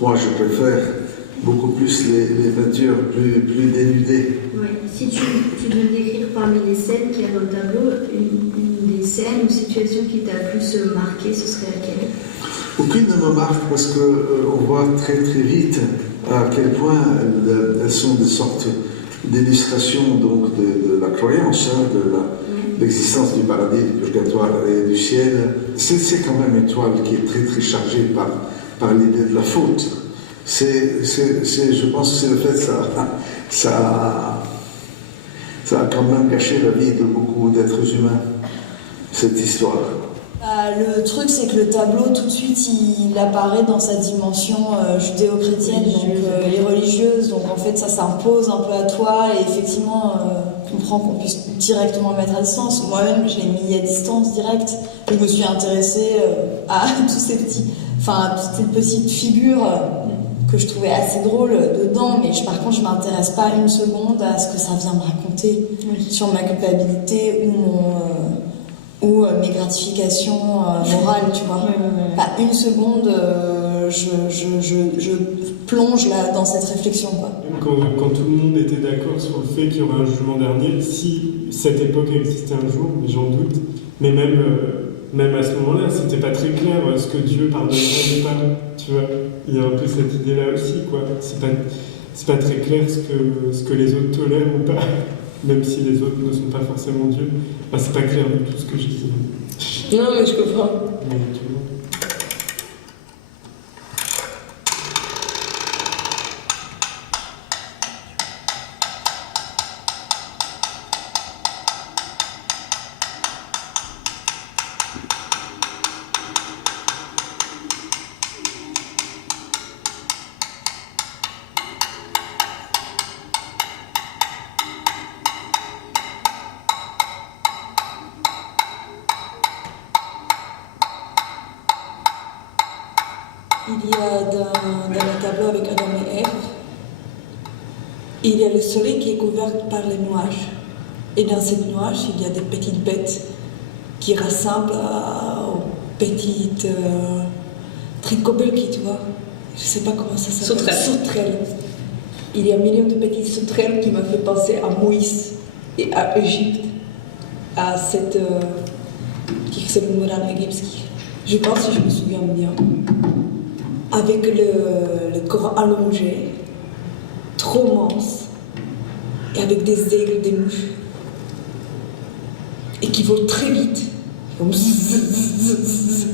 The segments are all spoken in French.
moi, je préfère beaucoup plus les peintures plus dénudées. Oui. Si tu devais me décrire parmi les scènes qu'il y a dans le tableau, une des scènes ou situations qui t'a le plus marqué, ce serait laquelle? Aucune ne me marque parce qu'on voit très très vite à quel point elles sont des sortes d'illustrations donc de la croyance, de l'existence du paradis, du purgatoire et du ciel. C'est quand même une toile qui est très très chargée par l'idée de la faute. Je pense que c'est le fait que ça a quand même gâché la vie de beaucoup d'êtres humains, cette histoire. Le truc, c'est que le tableau, tout de suite, il apparaît dans sa dimension judéo-chrétienne et religieuse. Donc, en fait, ça s'impose un peu à toi. Et effectivement, on comprend qu'on puisse directement le mettre à distance. Moi-même, je l'ai mis à distance direct. Je me suis intéressée à toutes ces petites figures que je trouvais assez drôles dedans. Mais par contre, je ne m'intéresse pas une seconde à ce que ça vient me raconter sur ma culpabilité ou mes gratifications morales, tu vois. Pas une seconde, je plonge là dans cette réflexion, quoi. Quand tout le monde était d'accord sur le fait qu'il y aurait un jugement dernier, si cette époque existait un jour, mais j'en doute, mais même à ce moment-là, c'était pas très clair ce que Dieu pardonnerait ou pas, tu vois. Il y a un peu cette idée-là aussi, quoi. C'est pas très clair ce que les autres tolèrent ou pas. Même si les autres ne sont pas forcément Dieu. C'est pas clair du tout ce que je dis. Non, mais je comprends. Mais, tu vois. Il y a dans le tableau avec Adam et Ève, il y a le soleil qui est couvert par les nuages. Et dans ces nuages, il y a des petites bêtes qui ressemblent aux petites tricobelki, tu vois. Je ne sais pas comment ça s'appelle. Sauterelles. Il y a un million de petites sauterelles qui m'ont fait penser à Moïse et à Égypte, à cette Kirchsebenmuran Egipski. Je pense, si je me souviens bien, avec le corps allongé, trop mince, et avec des aigles, des mouches, et qui volent très vite.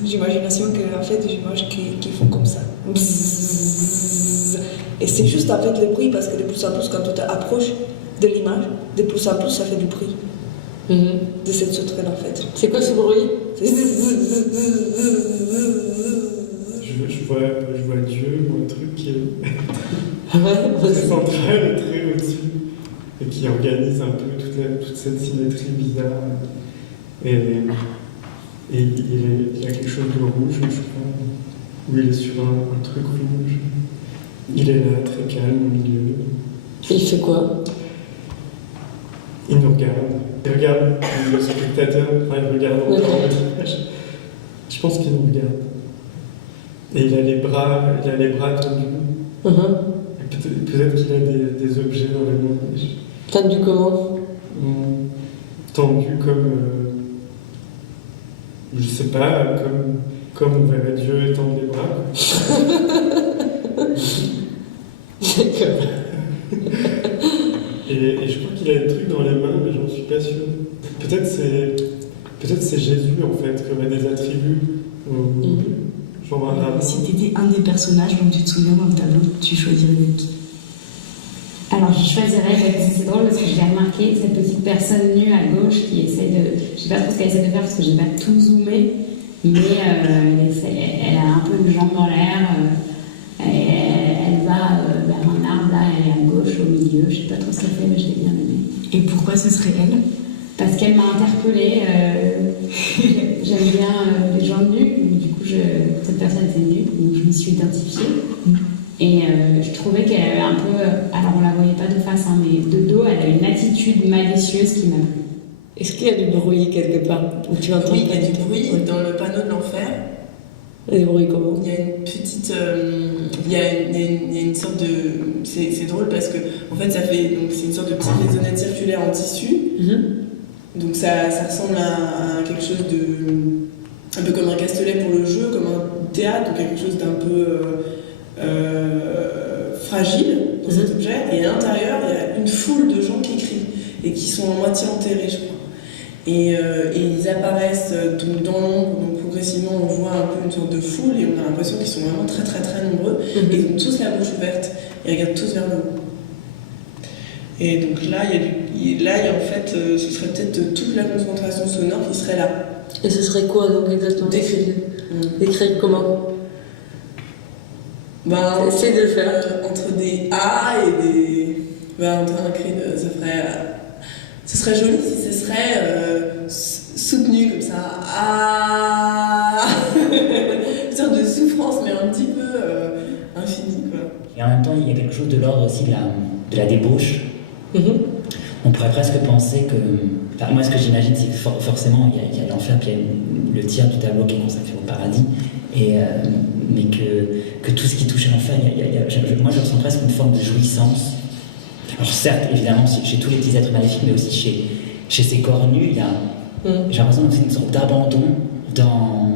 J'imagination que, en fait, j'imagine qu'ils font comme ça. Et c'est juste en fait le bruit, parce que de plus en plus, quand tu t'approches de l'image, de plus en plus, ça fait du bruit. De cette sauterelle, en fait. C'est quoi ce bruit? Je vois Dieu, un truc qui est Ouais, très central, très au-dessus, et qui organise un peu toute cette symétrie bizarre. Et il y a quelque chose de rouge, je crois, où il est sur un truc rouge. Il est là, très calme au milieu. Et il fait quoi? Il nous regarde. Il regarde le spectateur, il regarde encore le visage. Je pense qu'il nous regarde. Et il a les bras tendus. Peut-être qu'il a des objets dans les mains. Tendu comment? Tendu comme... je sais pas, comme on verrait Dieu étendre les bras. D'accord. Et je crois qu'il a des trucs dans les mains, mais j'en suis pas sûr. Peut-être c'est Jésus, en fait, qui aurait des attributs. Genre Si tu étais un des personnages dont tu te souviens dans le tableau, tu choisirais qui? Alors je choisirais, c'est drôle parce que je l'ai remarqué, cette petite personne nue à gauche qui essaie de... Je sais pas trop ce qu'elle essaie de faire parce que j'ai pas tout zoomé, mais elle a un peu une jambe dans l'air, elle va vers un arbre là, elle est à gauche au milieu, je sais pas trop ce qu'elle fait mais je l'ai bien aimée. Et pourquoi ce serait elle? Parce qu'elle m'a interpellée, j'aime bien les gens nus, donc du coup cette personne était nue, donc je me suis identifiée. Et je trouvais qu'elle avait un peu, alors on la voyait pas de face, hein, mais de dos, elle a une attitude malicieuse qui m'a plu. Est-ce qu'il y a du bruit quelque part? Ou tu entends Oui, il y a du bruit dans le panneau de l'enfer. Des bruits comment? Il y a une petite il y a une sorte de... C'est drôle parce que, en fait, c'est une sorte de petite maisonnette circulaire en tissu. Donc ça ressemble à quelque chose un peu comme un castelet pour le jeu, comme un théâtre, donc quelque chose d'un peu fragile dans cet objet. Et à l'intérieur, il y a une foule de gens qui crient et qui sont à moitié enterrés, je crois. Et ils apparaissent donc dans l'ombre, donc progressivement on voit un peu une sorte de foule et on a l'impression qu'ils sont vraiment très très très nombreux. Et ils ont tous la bouche ouverte, ils regardent tous vers le haut. Et donc là, il y a en fait, ce serait peut-être toute la concentration sonore qui serait là. Et ce serait quoi donc exactement? Décrire comment? Essaye de le faire. Entre des A et des... entre un cri, ce serait joli si ce serait soutenu comme ça. Ah. Une sorte de souffrance, mais un petit peu infinie, quoi. Et en même temps, il y a quelque chose de l'ordre aussi de la débauche. On pourrait presque penser que... Enfin, moi, ce que j'imagine, c'est que forcément, il y a l'enfer, puis il y a le tiers du tableau qui est consacré au paradis, mais que tout ce qui touche à l'enfer, moi, je ressens presque une forme de jouissance. Alors certes, évidemment, chez tous les petits êtres maléfiques, mais aussi chez ces corps nus, j'ai l'impression que c'est une sorte d'abandon dans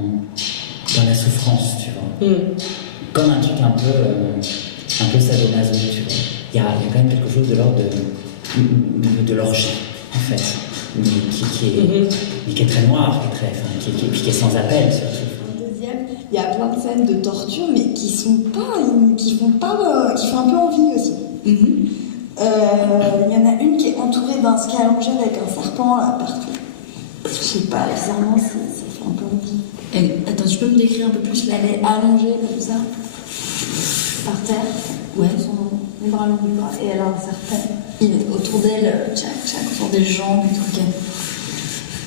la souffrance, tu vois. Comme un truc un peu sadomaso, tu vois. Il y a quand même quelque chose de l'ordre de l'orgie, en fait, mais qui est très noir, qui est sans appel, surtout. Deuxième, il y a plein de scènes de torture, mais qui font un peu envie aussi. Il y en a une qui est entourée d'un scalanger avec un serpent là, partout. Je sais pas, bizarrement, ça fait un peu envie. Attends, tu peux me décrire un peu plus là? Elle est allongée comme ça, par terre, ouais. Les bras longs du bras, et elle a un serpent. Il est autour d'elle, autour des jambes, des trucs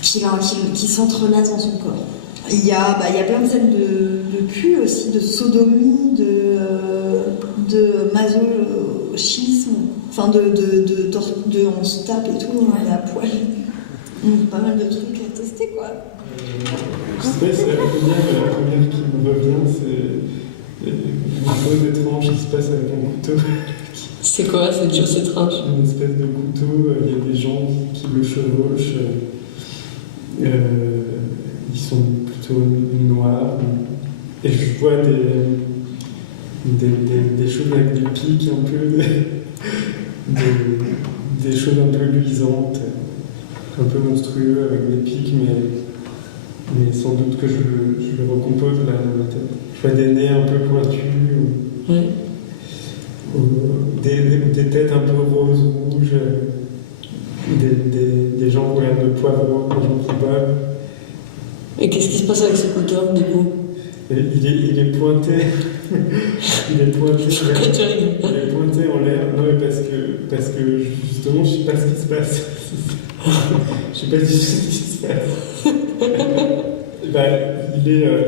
qui s'entrelacent dans son corps. Il y a plein de scènes de cul aussi, de sodomie, de masochisme, enfin on se tape et tout, on est à poil. Pas mal de trucs à tester, quoi. C'est la première qui me revient, c'est une chose étrange qui se passe avec un couteau. C'est quoi cette chose étrange? Une espèce de couteau, il y a des gens qui le chevauchent, ils sont plutôt noirs, et je vois des choses avec des pics un peu, des choses un peu luisantes, un peu monstrueux avec des pics, mais sans doute que je le recompose là dans ma tête. Je vois des nez un peu pointus, des têtes un peu roses, rouges, des gens qui ont l'air de poivreaux, des gens qui boivent. Et qu'est-ce qui se passe avec ce couteau, du coup? Il est pointé. Il est pointé. Pourquoi tu rigoles? Il est pointé en l'air. Non, mais parce que justement, je ne sais pas ce qui se passe. Je sais pas du tout ce qui se passe.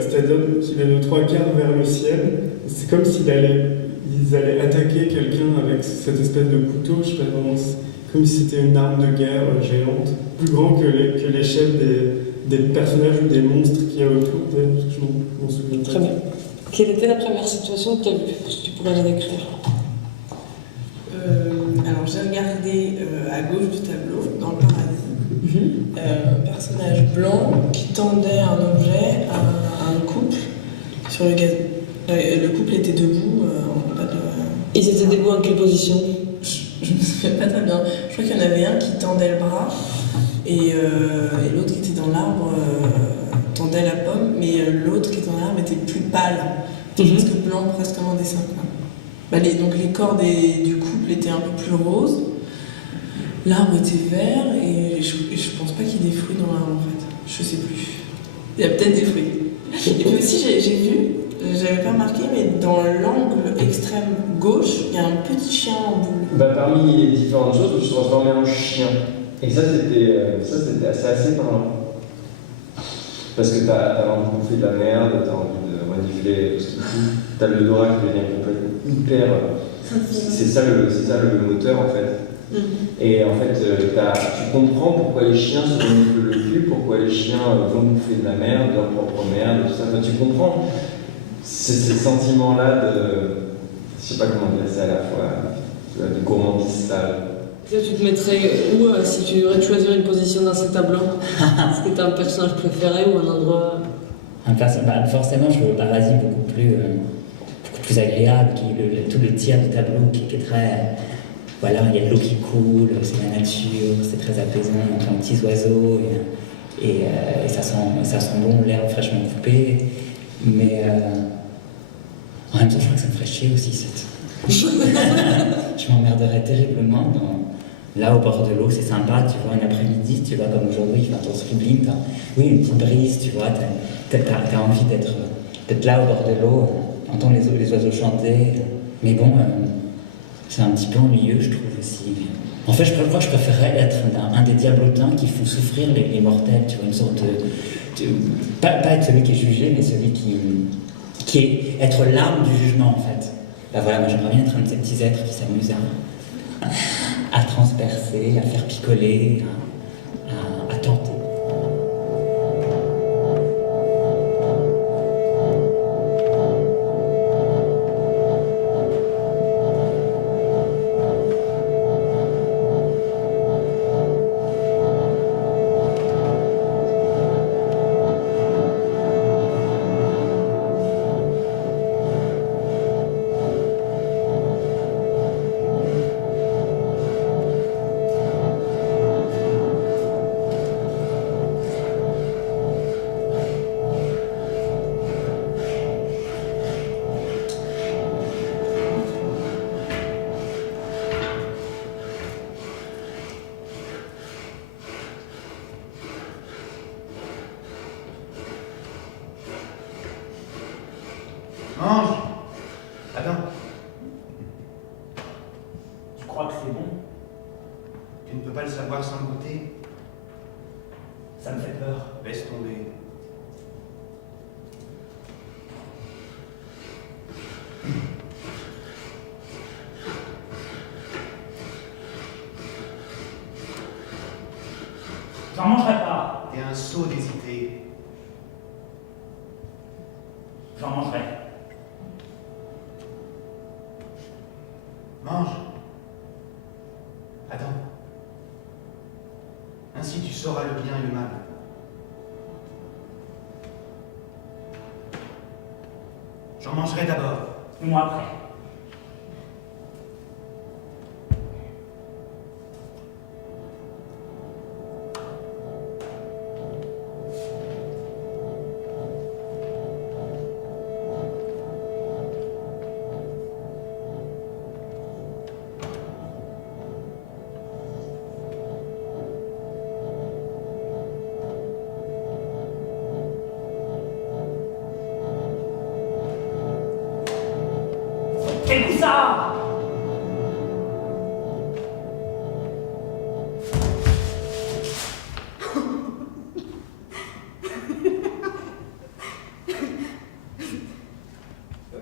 C'est-à-dire qu'il est de 3/4 vers le ciel. C'est comme s'ils allaient attaquer quelqu'un avec cette espèce de couteau, je sais pas comment, comme si c'était une arme de guerre géante, plus grand que l'échelle des personnages ou des monstres qu'il y a autour d'elle. Je m'en souviens. Très bien. Quelle était la première situation que tu as vue, si tu pourrais la décrire? Alors j'ai regardé à gauche du tableau, dans le paradis, un personnage blanc qui tendait un objet à un couple sur le gazon. Le couple était debout en bas de... Ils étaient debout en quelle position? Je ne me souviens pas très bien. Je crois qu'il y en avait un qui tendait le bras et l'autre qui était dans l'arbre tendait la pomme, mais l'autre qui était dans l'arbre était plus pâle, presque blanc, presque comme un dessin. Donc les corps du couple étaient un peu plus roses, l'arbre était vert et je pense pas qu'il y ait des fruits dans l'arbre en fait. Je sais plus. Il y a peut-être des fruits. Et puis aussi j'ai vu, j'avais pas remarqué, mais dans l'angle extrême gauche, il y a un petit chien en boule. Parmi les différentes choses, je me suis transformé en chien. Et ça c'était assez parlant. Parce que t'as envie de bouffer de la merde, t'as envie de renifler tout ce qui fout, t'as le Dora qui devient complètement hyper... C'est ça le moteur en fait. Et en fait, tu comprends pourquoi les chiens se reniflent le cul, pourquoi les chiens vont bouffer de la merde, de leur propre merde, tout ça. Enfin, tu comprends ces sentiments-là Je sais pas comment dire, c'est à la fois du gourmandise sale. Tu te mettrais où si tu devrais choisir une position dans ce tableau? Est-ce que tu as un personnage préféré ou un endroit? Forcément, je veux le paradis beaucoup plus agréable, tout le tiers du tableau qui est très... Voilà, il y a de l'eau qui coule, c'est la nature, c'est très apaisant, on entend les petits oiseaux, et ça sent bon, l'herbe fraîchement coupée. Mais en même temps, je crois que ça me ferait chier aussi, je m'emmerderais terriblement. Là, au bord de l'eau, c'est sympa, tu vois, un après-midi, tu vois, comme aujourd'hui, il fait un temps sublime, oui, une petite brise, tu vois, t'as envie d'être là au bord de l'eau, entendre les oiseaux chanter. Mais bon, c'est un petit peu ennuyeux, je trouve aussi. En fait, je crois que je préférerais être un des diablotins qui font souffrir les mortels, tu vois, une sorte de pas être celui qui est jugé, mais celui qui est être l'arme du jugement, en fait. Voilà, moi j'aimerais bien être un de ces petits êtres qui s'amusent à transpercer, à faire picoler, à tenter. Mange! Attends. Tu crois que c'est bon? Tu ne peux pas le savoir sans le goûter? Ça me fait peur. Laisse tomber. J'en mangerai pas. T'es un sot d'hésiter. J'en mangerai. Mange. Attends. Ainsi tu sauras le bien et le mal. J'en mangerai d'abord. Et moi après. Écoute ça!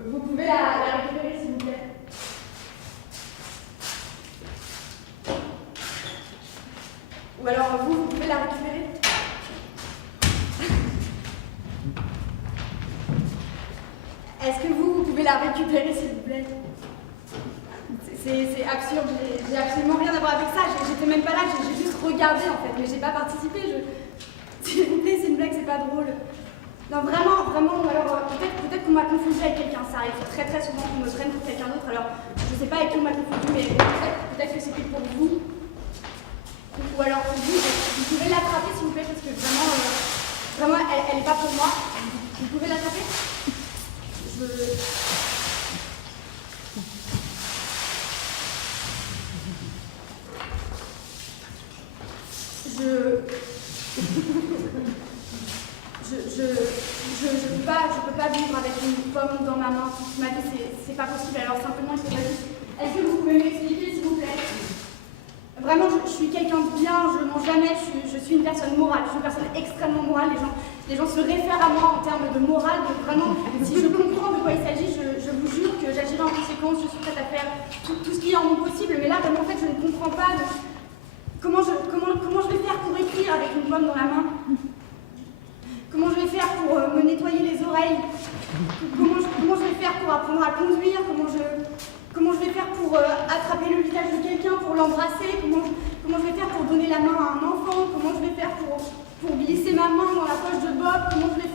Vous pouvez la récupérer s'il vous plaît. Ou alors vous pouvez la récupérer. Est-ce que vous pouvez la récupérer s'il vous plaît? C'est absurde, j'ai absolument rien à voir avec ça, j'étais même pas là, j'ai juste regardé en fait, mais j'ai pas participé. S'il vous plaît, c'est une blague, c'est pas drôle. Non, vraiment, ou alors peut-être qu'on m'a confondu avec quelqu'un, ça arrive très très souvent qu'on me prenne pour quelqu'un d'autre, alors je sais pas avec qui on m'a confondu, mais peut-être que c'était pour vous. Ou alors vous pouvez l'attraper s'il vous plaît, parce que vraiment elle est pas pour moi. Vous pouvez l'attraper? Je peux pas vivre avec une pomme dans ma main toute ma vie, c'est pas possible. Alors simplement, il faudrait juste... Est-ce que vous pouvez m'expliquer, s'il vous plaît? Vraiment, je suis quelqu'un de bien, je mens jamais, je suis une personne morale, je suis une personne extrêmement morale. Les gens se réfèrent à moi en termes de morale, donc vraiment, si je comprends de quoi il s'agit, je vous jure que j'agirai en conséquence, je suis prête à faire tout ce qui est en mon possible, mais là, vraiment, en fait, je ne comprends pas. Donc, comment je vais faire pour écrire avec une pomme dans la main? Comment je vais faire pour me nettoyer les oreilles? comment je vais faire pour apprendre à conduire, comment je vais faire pour attraper le visage de quelqu'un, pour l'embrasser, comment je vais faire pour donner la main à un enfant, comment je vais faire pour glisser ma main dans la poche de Bob, comment je vais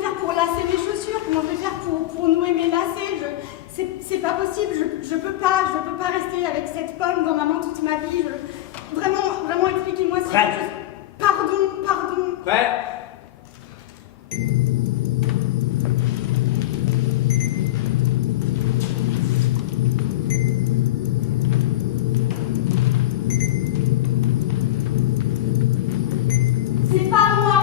faire pour lasser mes chaussures, comment je vais faire pour nouer mes lacets. C'est pas possible, je peux pas rester avec cette pomme dans ma main toute ma vie. Vraiment, expliquez-moi si quelque chose. Pardon. Prêt ? C'est pas moi.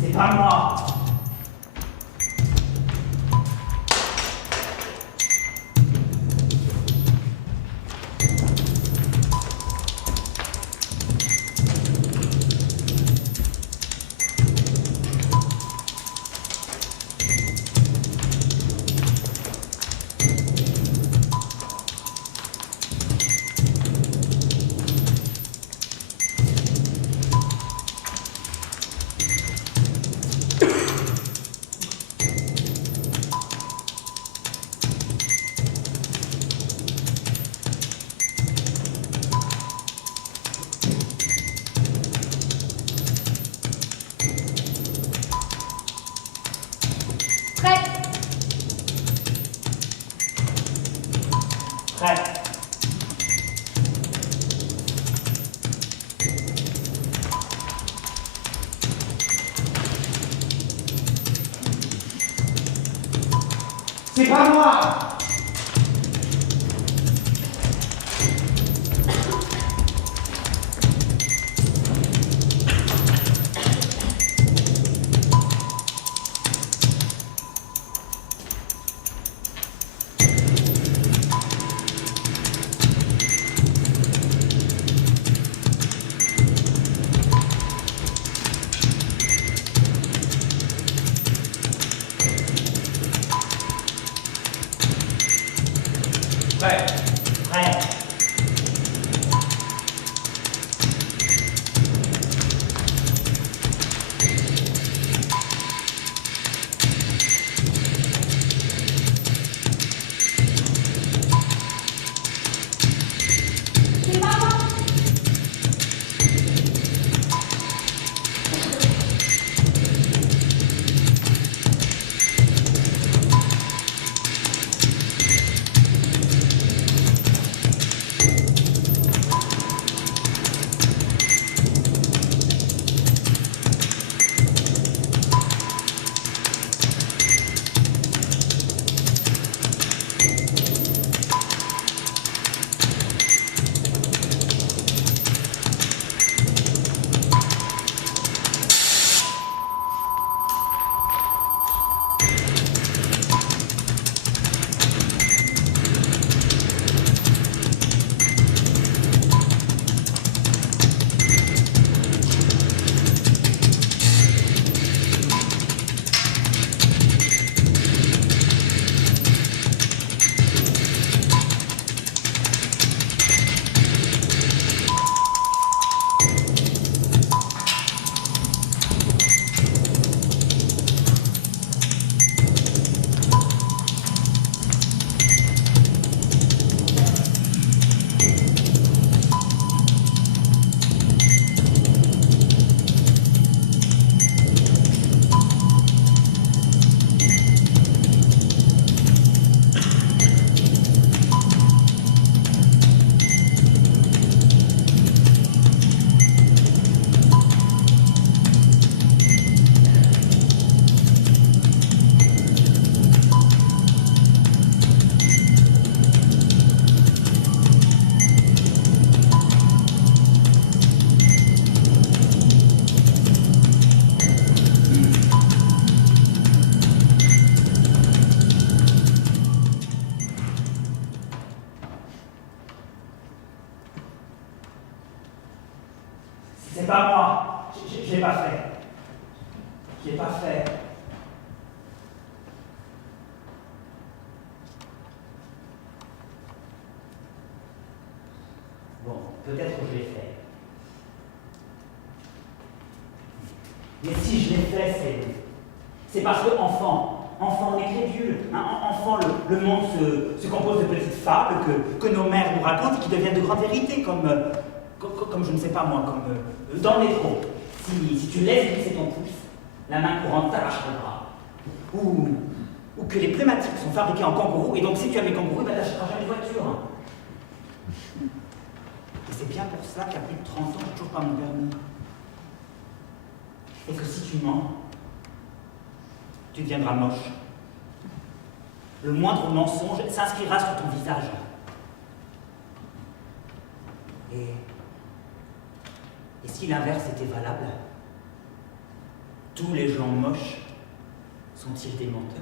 C'est pas moi. C'est pas moi. qui n'est pas fait. Bon, peut-être que je l'ai fait. Mais si je l'ai fait, c'est parce que enfant, on est crédule. Hein, enfant, le monde se compose de petites fables que nos mères nous racontent et qui deviennent de grandes vérités, comme je ne sais pas moi, comme dans le métro. Si tu laisses glisser ton pouce, la main courante t'arrache le bras. Ou que les pneumatiques sont fabriqués en kangourou, et donc si tu aimes les kangourous, ben, tu n'achèteras jamais de voiture. Et c'est bien pour ça qu'à plus de 30 ans, je n'ai toujours pas mon permis. Et que si tu mens, tu deviendras moche. Le moindre mensonge s'inscrira sur ton visage. Et si l'inverse était valable, tous les gens moches sont-ils des menteurs?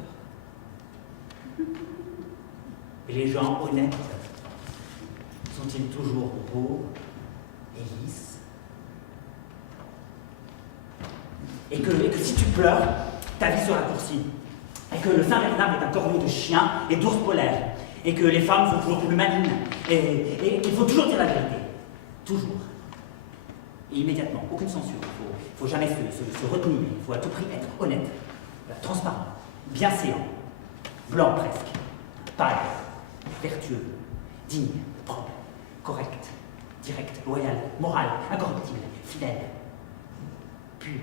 Et les gens honnêtes sont-ils toujours beaux et lisses? Et que si tu pleures, ta vie se raccourcit. Et que le Saint-Bernard est un corneau de chien et d'ours polaire. Et que les femmes sont toujours plus malignes. Et qu'il faut toujours dire la vérité. Toujours. Et immédiatement. Aucune censure. Il ne faut jamais se retenir. Il faut à tout prix être honnête, transparent, bienséant, blanc presque, pâle, vertueux, digne, propre, correct, direct, loyal, moral, incorruptible, fidèle, pur.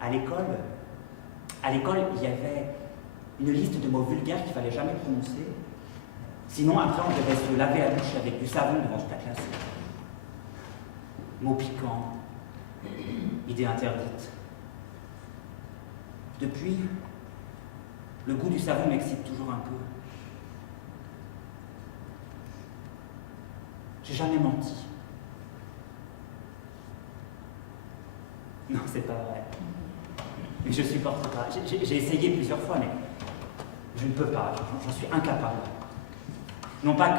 À l'école, il y avait une liste de mots vulgaires qu'il ne fallait jamais prononcer. Sinon, après, on devait se laver la bouche avec du savon devant toute la classe. Mots piquants, idées interdites. Depuis, le goût du savon m'excite toujours un peu. J'ai jamais menti. Non, c'est pas vrai. Mais je supporte pas. J'ai essayé plusieurs fois, mais je ne peux pas. J'en suis incapable. Non pas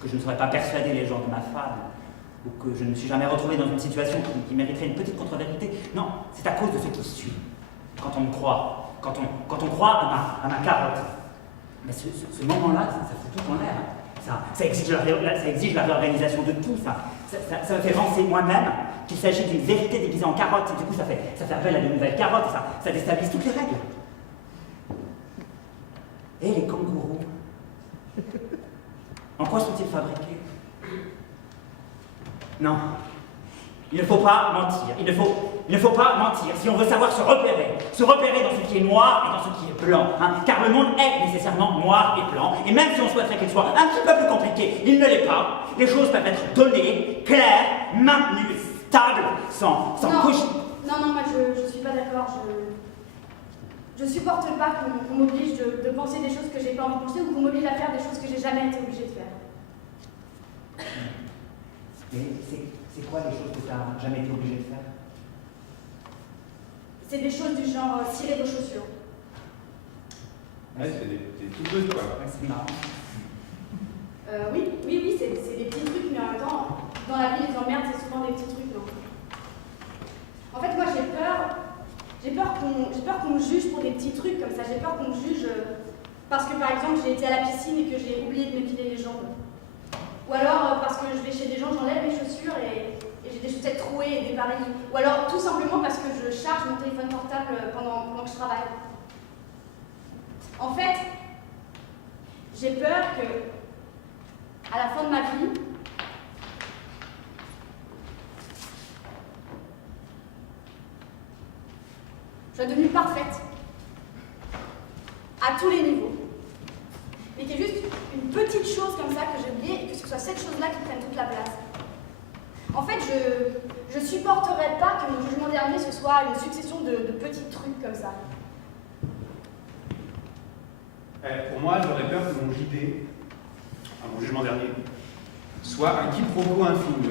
que je ne saurais pas persuader les gens de ma femme, ou que je ne me suis jamais retrouvé dans une situation qui mériterait une petite contre-vérité. Non, c'est à cause de ce qui suit. Quand on me croit, quand on croit à ma carotte. Mais ce moment-là, ça fout tout en l'air. Ça exige la réorganisation de tout. Ça me fait penser moi-même qu'il s'agit d'une vérité déguisée en carotte. Et du coup, ça fait appel à de nouvelles carottes. Ça déstabilise toutes les règles. Et les kangourous, en quoi sont-ils fabriqués? Non. Il ne faut pas mentir. Il ne faut pas mentir si on veut savoir se repérer dans ce qui est noir et dans ce qui est blanc. Hein, car le monde est nécessairement noir et blanc. Et même si on souhaiterait qu'il soit un petit peu plus compliqué, il ne l'est pas. Les choses peuvent être données, claires, maintenues, stables, sans couche. Non, moi je suis pas d'accord. Je supporte pas qu'on m'oblige de penser des choses que j'ai pas envie de penser ou qu'on m'oblige à faire des choses que j'ai jamais été obligée de faire. Mais c'est quoi les choses que tu n'as jamais été obligée de faire? C'est des choses du genre cirer vos chaussures. Ouais, c'est des tout petits quoi. Ouais, c'est marrant. Oui, c'est des petits trucs, mais en même temps, dans la vie, les emmerdes, c'est souvent des petits trucs. Donc. En fait, moi, j'ai peur qu'on me juge pour des petits trucs comme ça. J'ai peur qu'on me juge parce que, par exemple, j'ai été à la piscine et que j'ai oublié de m'épiler les jambes. Ou alors parce que je vais chez des gens, j'enlève mes chaussures et j'ai des chaussettes trouées et dépareillées. Ou alors tout simplement parce que je charge mon téléphone portable pendant que je travaille. En fait, j'ai peur que, à la fin de ma vie, je sois devenue parfaite. À tous les niveaux. Mais qu'il y ait juste une petite chose comme ça que j'ai oubliée et que ce soit cette chose-là qui prenne toute la place. En fait, je supporterais pas que mon jugement dernier ce soit une succession de petits trucs comme ça. Pour moi, j'aurais peur que mon JD, mon jugement dernier, soit un quiproquo infini.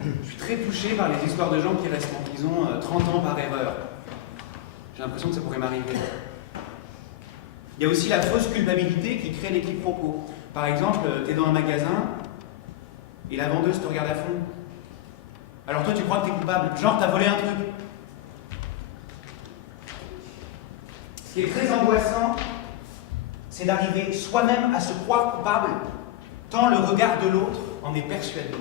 Je suis très touché par les histoires de gens qui restent en prison 30 ans par erreur. J'ai l'impression que ça pourrait m'arriver. Il y a aussi la fausse culpabilité qui crée les quiproquos. Par exemple, tu es dans un magasin et la vendeuse te regarde à fond. Alors Alors toi, tu crois que t'es coupable? Genre, t'as volé un truc. Ce qui est très angoissant, c'est d'arriver soi-même à se croire coupable, tant le regard de l'autre en est persuadé.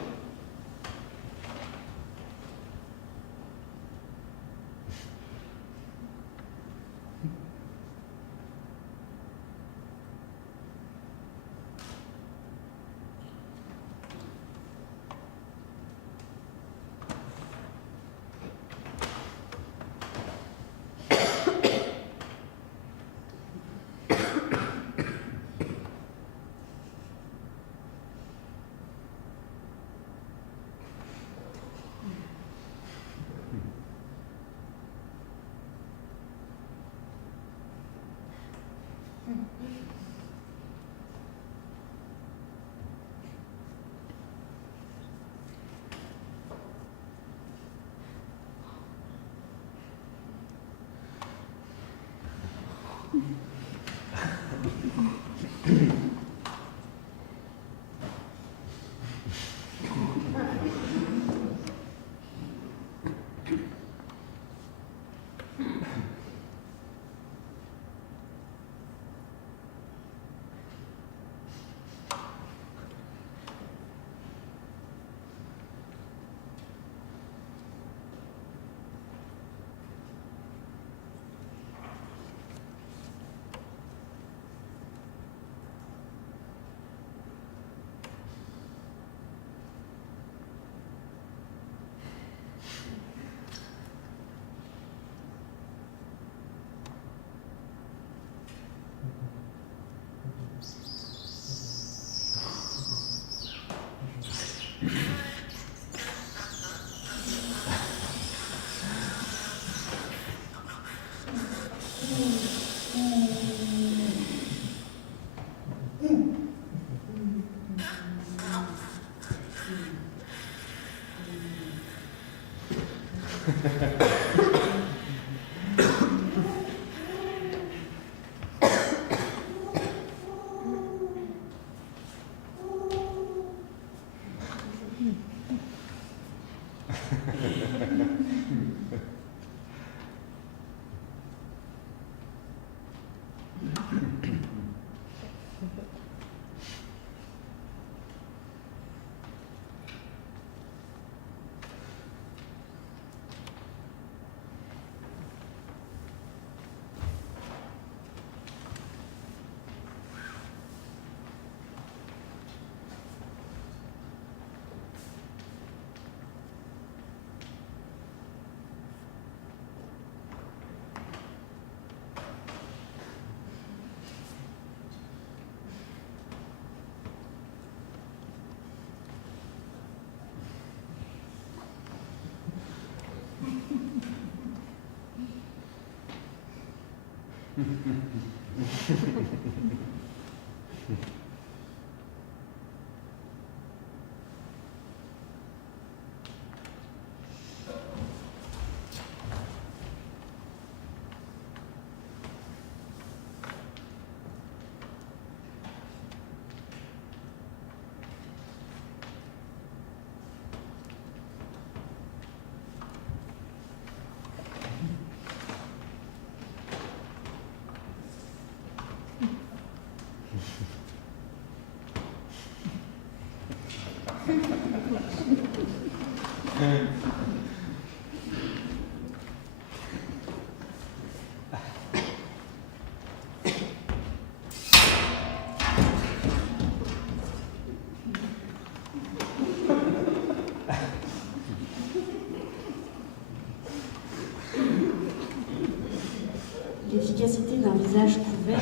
L'efficacité d'un visage couvert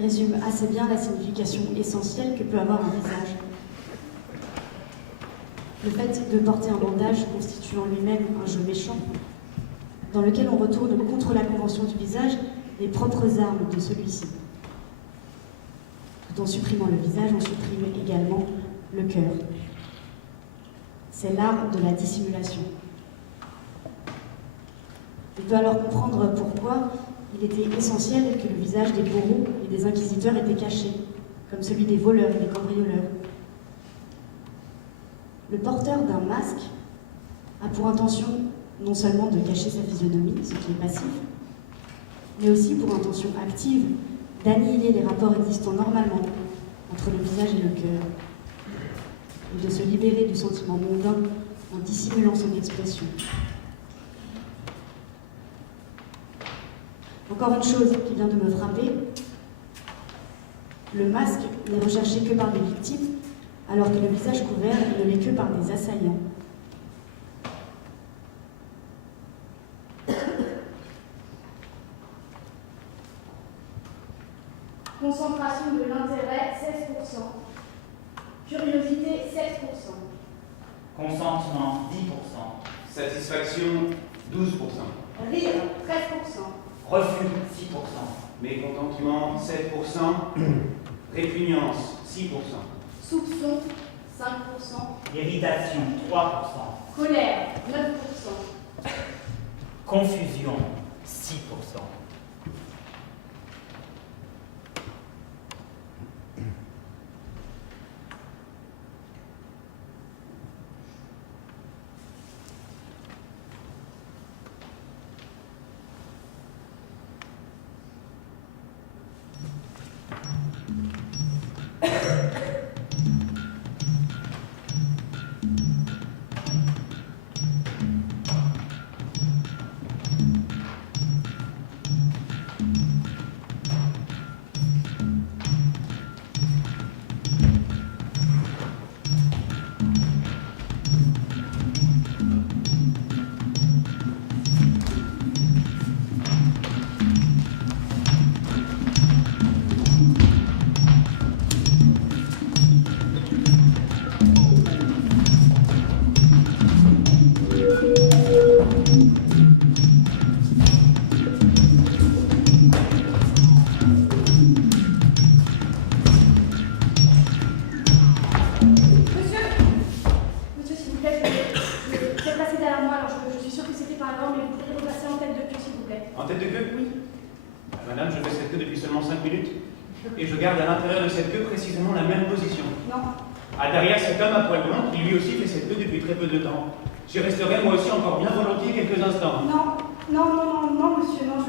résume assez bien la signification essentielle que peut avoir un visage. Le fait de porter un bandage constitue en lui-même un jeu méchant, dans lequel on retourne contre la convention du visage les propres armes de celui-ci. Tout en supprimant le visage, on supprime également le cœur. C'est l'art de la dissimulation. On peut alors comprendre pourquoi il était essentiel que le visage des bourreaux et des inquisiteurs était caché, comme celui des voleurs et des cambrioleurs. Le porteur d'un masque a pour intention non seulement de cacher sa physionomie, ce qui est passif, mais aussi pour intention active d'annihiler les rapports existant normalement entre le visage et le cœur, et de se libérer du sentiment mondain en dissimulant son expression. Encore une chose qui vient de me frapper, le masque n'est recherché que par des victimes, alors que le visage couvert ne l'est que par des assaillants. Concentration de l'intérêt, 16%. Curiosité, 16%. Consentement, 10%. Satisfaction, 12%. Rire, 13%. Refus, 6%. Mécontentement, 7%. Répugnance, 6%. Soupçon, 5%. Irritation, 3%. Colère, 9%. Confusion, 6%. Et je garde à l'intérieur de cette queue précisément la même position. Non. Ah, derrière cet homme à poil blanc qui lui aussi fait cette queue depuis très peu de temps. J'y resterai moi aussi encore bien volontiers quelques instants. Non, monsieur, non,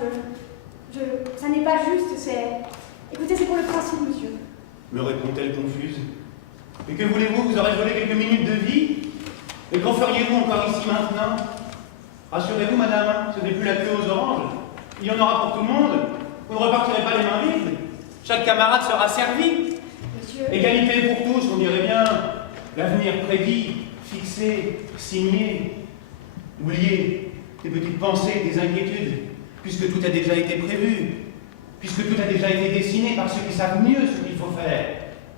ça n'est pas juste, c'est... Écoutez, c'est pour le principe, monsieur. Me répond-elle confuse. Et que voulez-vous, vous aurez volé quelques minutes de vie? Et qu'en feriez-vous encore ici maintenant? Rassurez-vous, madame, ce n'est plus la queue aux oranges. Il y en aura pour tout le monde. Vous ne repartirez pas les mains vides. Chaque camarade sera servi. Monsieur... Égalité pour tous, on dirait bien. L'avenir prédit, fixé, signé. Oubliez tes petites pensées, tes inquiétudes, puisque tout a déjà été prévu, puisque tout a déjà été dessiné par ceux qui savent mieux ce qu'il faut faire,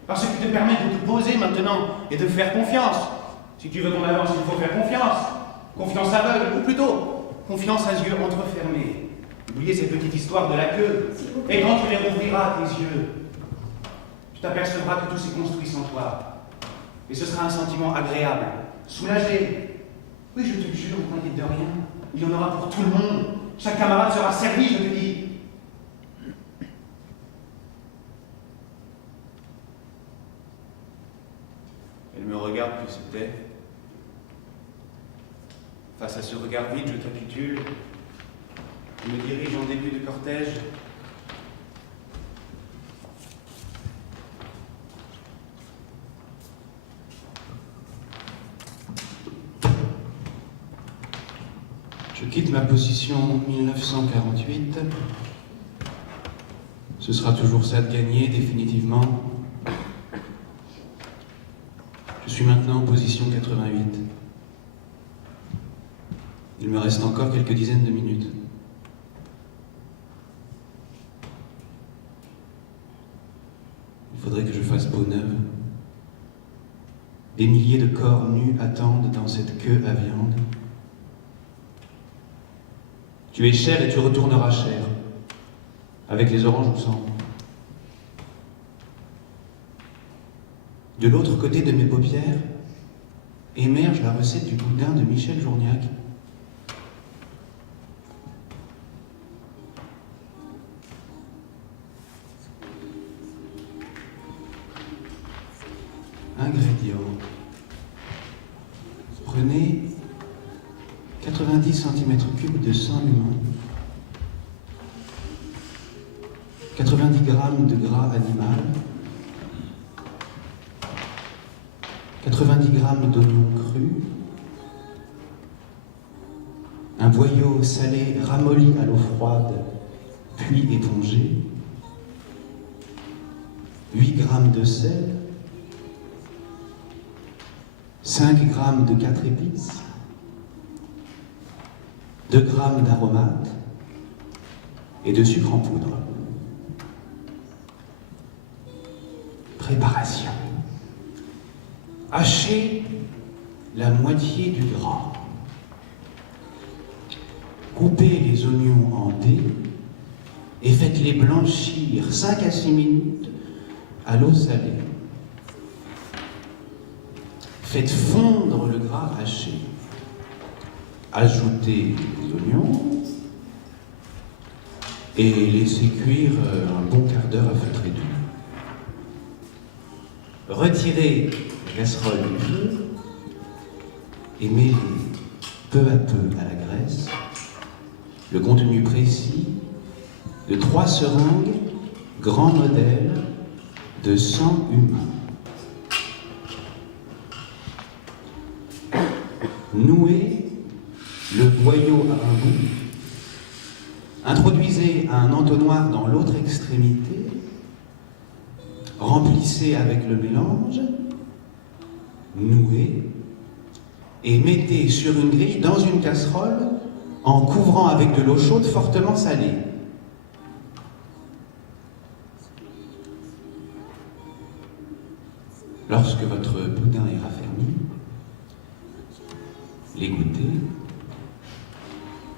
par ceux qui te permettent de te poser maintenant et de faire confiance. Si tu veux qu'on avance, il faut faire confiance. Confiance aveugle, ou plutôt, confiance à yeux entrefermés. Oubliez cette petite histoire de la queue. Et quand tu les rouvriras, tes yeux, tu t'apercevras que tout s'est construit sans toi. Et ce sera un sentiment agréable, soulagé. Oui, je te jure, ne t'inquiète de rien. Il y en aura pour tout le monde. Chaque camarade sera servi, je te dis. Elle me regarde puis se tait. Face à ce regard vide, je capitule. Je me dirige en début de cortège. Je quitte ma position 1948. Ce sera toujours ça de gagner, définitivement. Je suis maintenant en position 88. Il me reste encore quelques dizaines de minutes. Il faudrait que je fasse peau neuve. Des milliers de corps nus attendent dans cette queue à viande. Tu es chair et tu retourneras chair, avec les oranges au sang. De l'autre côté de mes paupières, émerge la recette du boudin de Michel Journiac. Ingrédients. Prenez 90 cm3 de sang humain, 90 grammes de gras animal, 90 grammes d'oignons crus, un boyau salé ramolli à l'eau froide, puis épongé, 8 grammes de sel, 5 grammes de 4 épices, 2 grammes d'aromates et de sucre en poudre. Préparation. Hachez la moitié du gras. Coupez les oignons en dés et faites-les blanchir 5 à 6 minutes à l'eau salée. Faites fondre le gras haché. Ajoutez les oignons et laissez cuire un bon quart d'heure à feu très doux. Retirez la casserole du feu et mêlez peu à peu à la graisse le contenu précis de 3 seringues grand modèle de sang humain. Nouez le boyau à un bout, introduisez un entonnoir dans l'autre extrémité, remplissez avec le mélange, nouez et mettez sur une grille dans une casserole en couvrant avec de l'eau chaude fortement salée. Lorsque votre boudin est raffermi, l'égoutter,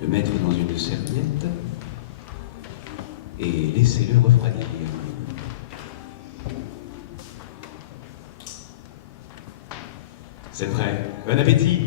le mettre dans une serviette et laissez-le refroidir. C'est prêt. Bon appétit!